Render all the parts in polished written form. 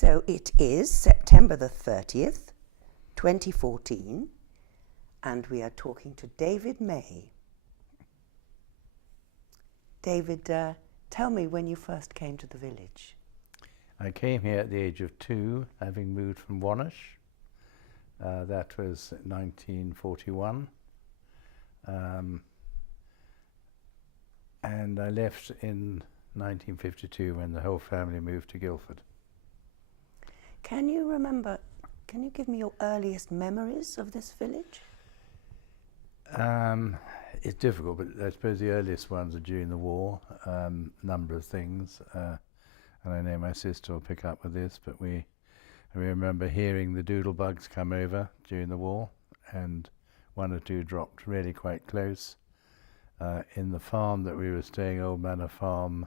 So it is September the 30th, 2014, and we are talking to David May. David, tell me when you first came to the village. I came here at the age of 2, having moved from Wonersh. That was 1941. And I left in 1952 when the whole family moved to Guildford. Can you give me your earliest memories of this village? It's difficult, but I suppose the earliest ones are during the war, number of things. And I know my sister will pick up with this, but we remember hearing the doodlebugs come over during the war, and 1 or 2 dropped really quite close. In the farm that we were staying, Old Manor Farm,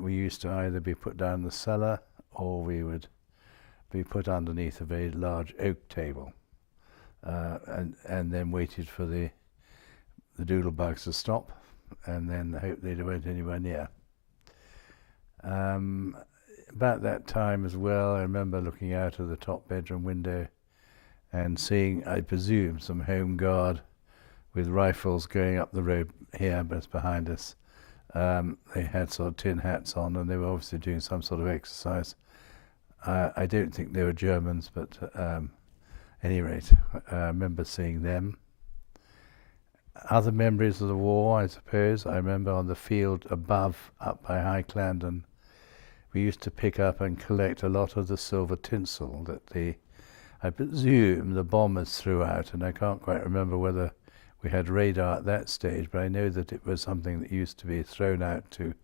we used to either be put down the cellar or we would be put underneath a very large oak table, and then waited for the doodlebugs to stop, and then hope they weren't anywhere near. About that time as well, I remember looking out of the top bedroom window and seeing, I presume, some home guard with rifles going up the road here, just behind us. They had sort of tin hats on, and they were obviously doing some sort of exercise. I don't think they were Germans, but at any rate, I remember seeing them. Other memories of the war, I suppose, I remember on the field above, up by High Clandon, we used to pick up and collect a lot of the silver tinsel that I presume the bombers threw out, and I can't quite remember whether we had radar at that stage, but I know that it was something that used to be thrown out to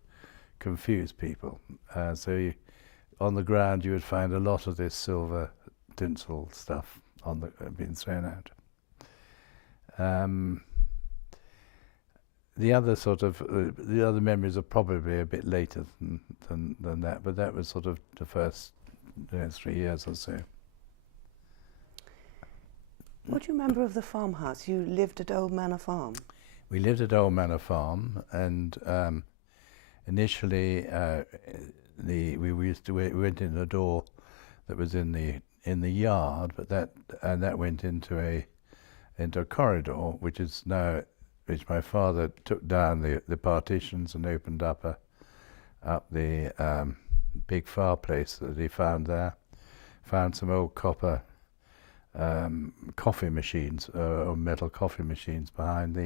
confuse people. On the ground you would find a lot of this silver tinsel stuff being thrown out. The other memories are probably a bit later than that, but that was sort of the first 3 years or so. What do you remember of the farmhouse? You lived at Old Manor Farm. We lived at Old Manor Farm, and initially we went in a door that was in the yard, but that went into a corridor, which my father took down the partitions and opened up the big fireplace that he found there. Found some old copper coffee machines, or metal coffee machines behind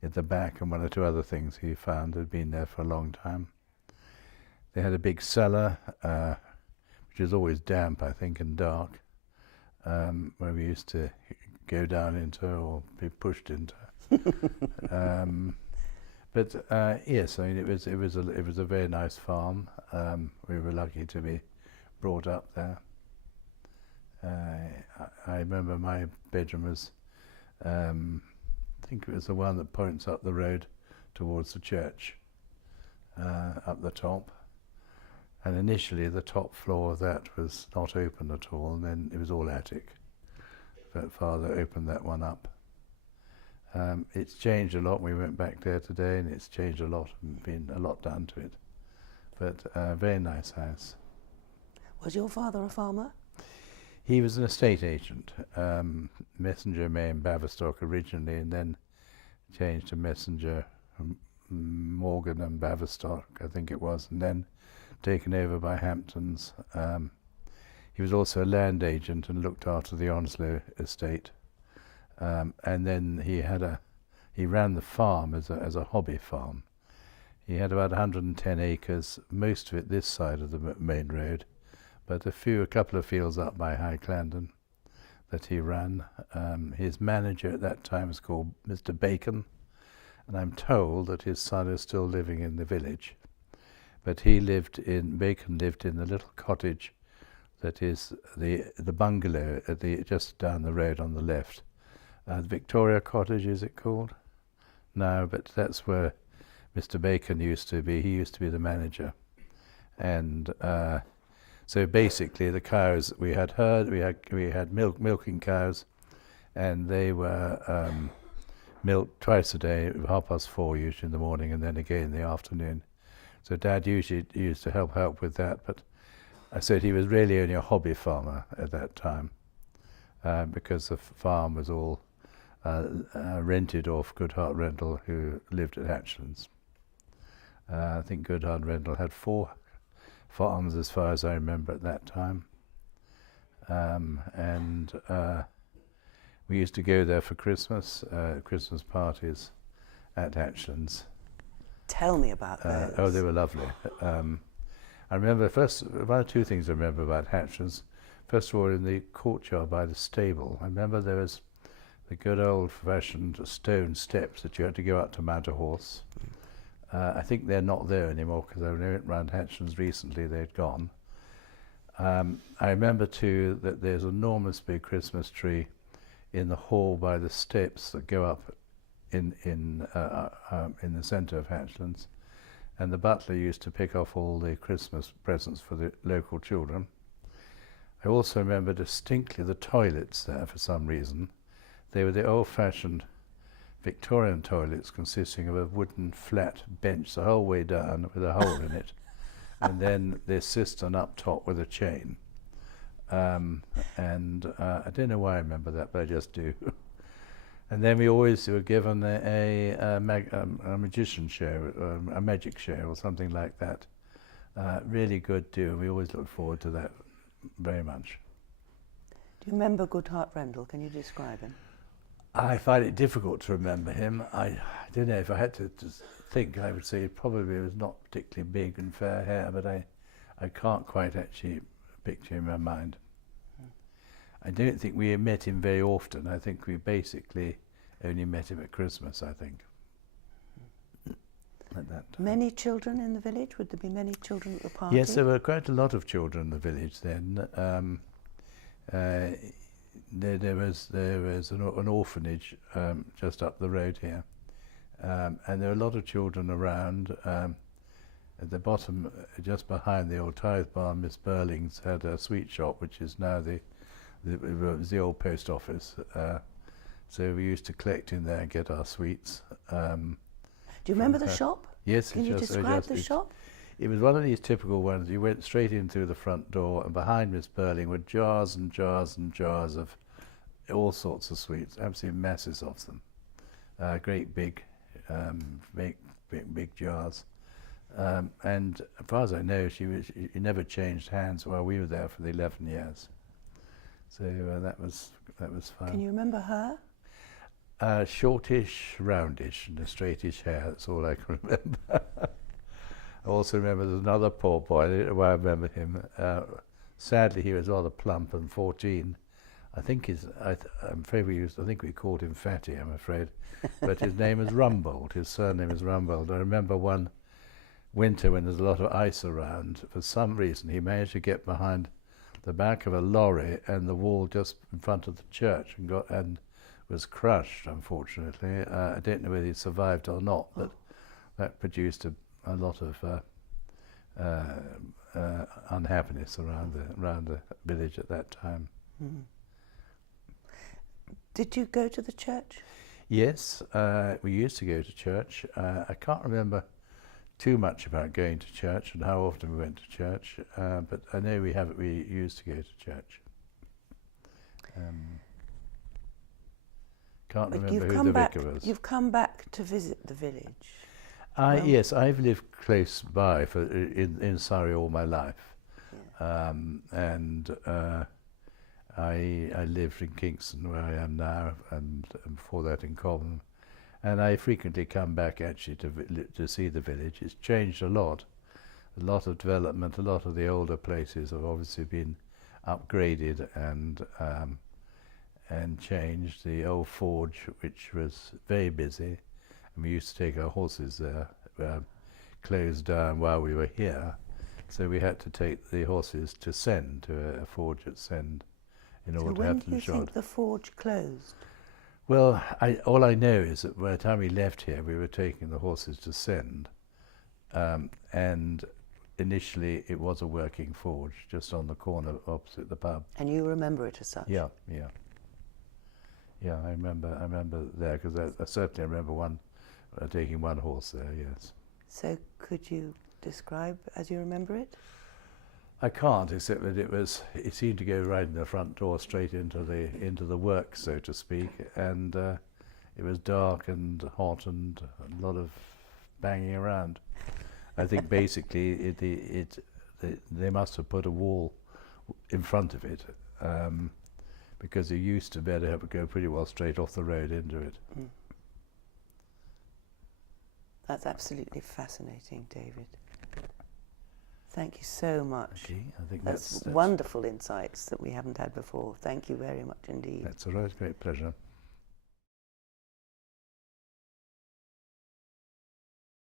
at the back, and 1 or 2 other things he found had been there for a long time. They had a big cellar, which is always damp, I think, and dark, where we used to go down into or be pushed into. Yes, I mean it was a very nice farm. We were lucky to be brought up there. I remember my bedroom was, I think it was the one that points up the road towards the church, up the top. And initially the top floor of that was not open at all, and then it was all attic. But Father opened that one up. It's changed a lot. We went back there today, and it's changed a lot and been a lot done to it. But a very nice house. Was your father a farmer? He was an estate agent, Messenger May and Baverstock originally, and then changed to Messenger Morgan and Baverstock, I think it was, and then taken over by Hamptons. He was also a land agent and looked after the Onslow estate. And then he ran the farm as a hobby farm. He had about 110 acres, most of it this side of the main road, but a couple of fields up by High Clandon that he ran. His manager at that time was called Mr. Bacon, and I'm told that his son is still living in the village. But Bacon lived in the little cottage that is the bungalow just down the road on the left. Victoria Cottage, is it called? No, but that's where Mr. Bacon used to be. He used to be the manager. And so basically the cows, we had milking cows, and they were milked twice a day, 4:30 usually in the morning, and then again in the afternoon. So Dad usually used to help with that, but I said he was really only a hobby farmer at that time, because the farm was all rented off Goodhart Rendell, who lived at Hatchlands. I think Goodhart Rendell had 4 farms as far as I remember at that time. And we used to go there for Christmas parties at Hatchlands. Tell me about those. Oh, they were lovely. I remember one or two things I remember about Hatchlands. First of all, in the courtyard by the stable, I remember there was the good old-fashioned stone steps that you had to go up to mount a horse. I think they're not there anymore, because I went round Hatchlands recently, they'd gone. I remember too that there's an enormous big Christmas tree in the hall by the steps that go up in the centre of Hatchlands, and the butler used to pick off all the Christmas presents for the local children. I also remember distinctly the toilets there for some reason. They were the old-fashioned Victorian toilets consisting of a wooden flat bench the whole way down with a hole in it, and then the cistern up top with a chain. I don't know why I remember that, but I just do. And then we always were given a magician show, a magic show or something like that. Really good too. We always look forward to that very much. Do you remember Goodhart Rendell? Can you describe him? I find it difficult to remember him. I don't know, if I had to just think, I would say he probably was not particularly big and fair hair, but I can't quite actually picture him in my mind. I don't think we met him very often. I think we basically only met him at Christmas, I think. At that time. Many children in the village? Would there be many children at the party? Yes, there were quite a lot of children in the village then. There was an orphanage just up the road here, and there were a lot of children around. At the bottom, just behind the old tithe barn, Miss Burling's had a sweet shop, which is now the old post office. So we used to collect in there and get our sweets. Do you remember the shop? Yes. Can you describe the shop? It was one of these typical ones. You went straight in through the front door, and behind Miss Burling were jars and jars and jars of all sorts of sweets, absolutely masses of them. Great big jars. And as far as I know, she never changed hands while we were there for the 11 years. So that was fun. Can you remember her? Shortish, roundish, and a straightish hair. That's all I can remember. I also remember there's another poor boy. I don't know why I remember him. Sadly, he was rather plump and 14. I think I'm afraid I think we called him Fatty, I'm afraid. But his name was Rumbold. His surname is Rumbold. I remember one winter when there's a lot of ice around, for some reason he managed to get behind the back of a lorry and the wall just in front of the church and was crushed, unfortunately. I don't know whether he survived or not, but that produced a lot of unhappiness around the village at that time. Mm. Did you go to the church? Yes, we used to go to church. I can't remember too much about going to church and how often we went to church, but I know we used to go to church. Can't remember who the vicar was. You've come back to visit the village. Yes, I've lived close by in Surrey all my life, Yeah. And I lived in Kingston, where I am now, and before that in Cobham, and I frequently come back actually to see the village. It's changed a lot of development. A lot of the older places have obviously been upgraded and changed. The old forge, which was very busy, and we used to take our horses there, closed down while we were here, so we had to take the horses to Send, to a forge at Send, in order to have them shod. When do you think the forge closed? Well, all I know is that by the time we left here, we were taking the horses to Send, and initially it was a working forge just on the corner opposite the pub. And you remember it as such? Yeah. I remember there, because I certainly remember taking one horse there. Yes. So could you describe as you remember it? I can't, except that it seemed to go right in the front door, straight into the work, so to speak, and it was dark and hot and a lot of banging around. I think basically they must have put a wall in front of it, because you used to be able to have it go pretty well straight off the road into it. Mm. That's absolutely fascinating, David. Thank you so much. Okay, I think That's that's wonderful insights that we haven't had before. Thank you very much indeed. That's all right. Great pleasure.